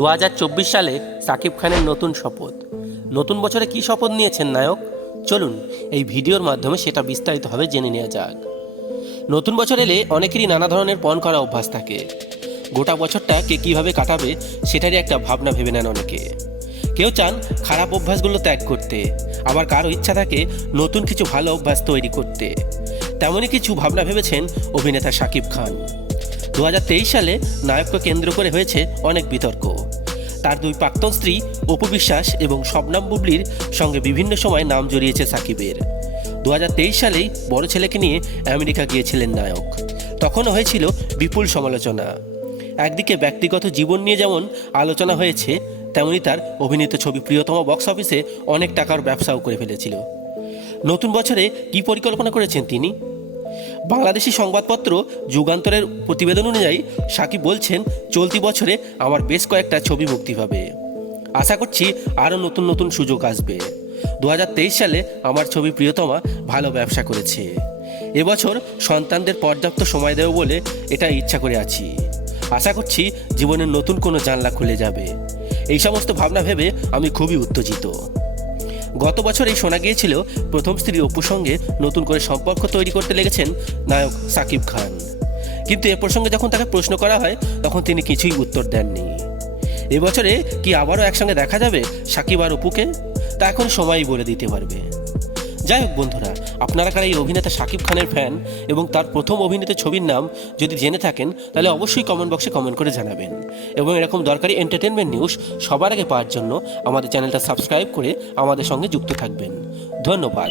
2024 সালে সাকিব খানের নতুন শপথ। নতুন বছরে কী শপথ নিয়েছেন নায়ক? চলুন এই ভিডিওর মাধ্যমে সেটা বিস্তারিতভাবে জেনে নেওয়া যাক। নতুন বছর এলে অনেকেরই নানা ধরনের পণ করা অভ্যাস থাকে। গোটা বছরটা কে কীভাবে কাটাবে সেটারই একটা ভাবনা ভেবে নেন অনেকে। কেউ চান খারাপ অভ্যাসগুলো ত্যাগ করতে, আবার কারো ইচ্ছা থাকে নতুন কিছু ভালো অভ্যাস তৈরি করতে। তেমনই কিছু ভাবনা ভেবেছেন অভিনেতা সাকিব খান। 2023 সালে নায়ককে কেন্দ্র করে হয়েছে অনেক বিতর্ক। তার দুই প্রাক্তন স্ত্রী অপু বিশ্বাস এবং শবনম বুবলির সঙ্গে বিভিন্ন সময় নাম জড়িয়েছে সাকিবের। 2023 সালেই বড় ছেলেকে নিয়ে আমেরিকা গিয়েছিলেন নায়ক। তখনও হয়েছিল বিপুল সমালোচনা। একদিকে ব্যক্তিগত জীবন নিয়ে যেমন আলোচনা হয়েছে, তেমনি তার অভিনীত ছবি প্রিয়তমা বক্স অফিসে অনেক টাকার ব্যবসাও করে ফেলেছিল। নতুন বছরে কী পরিকল্পনা করেছেন তিনি? বাংলাদেশি সংবাদপত্র যুগান্তরের প্রতিবেদন অনুযায়ী সাকিব বলছেন, চলতি বছরে আমার বেশ কয়েকটা ছবি মুক্তি পাবে। আশা করছি আরও নতুন নতুন সুযোগ আসবে। 2023 সালে আমার ছবি প্রিয়তমা ভালো ব্যবসা করেছে। এবছর সন্তানদের পর্যাপ্ত সময় দেব বলে এটা ইচ্ছা করে আছি। আশা করছি জীবনের নতুন কোনো জানলা খুলে যাবে। এই সমস্ত ভাবনা ভেবে আমি খুবই উত্তেজিত। গত বছরেই শোনা গিয়েছিল প্রথম স্ত্রী অপুর সঙ্গে নতুন করে সম্পর্ক তৈরি করতে লেগেছেন নায়ক সাকিব খান। কিন্তু এ প্রসঙ্গে যখন তাকে প্রশ্ন করা হয় তখন তিনি কিছুই উত্তর দেননি। এবছরে কি আবারও একসঙ্গে দেখা যাবে সাকিব আর অপুকে? তা এখন সময়ই বলে দিতে পারবে। যাই হোক বন্ধুরা, আপনারা কারা এই অভিনেতা সাকিব খানের ফ্যান এবং তার প্রথম অভিনীত ছবির নাম যদি জেনে থাকেন তাহলে অবশ্যই কমেন্ট বক্সে কমেন্ট করে জানাবেন। এবং এরকম দরকারি এন্টারটেনমেন্ট নিউজ সবার আগে পাওয়ার জন্য আমাদের চ্যানেলটা সাবস্ক্রাইব করে আমাদের সঙ্গে যুক্ত থাকবেন। ধন্যবাদ।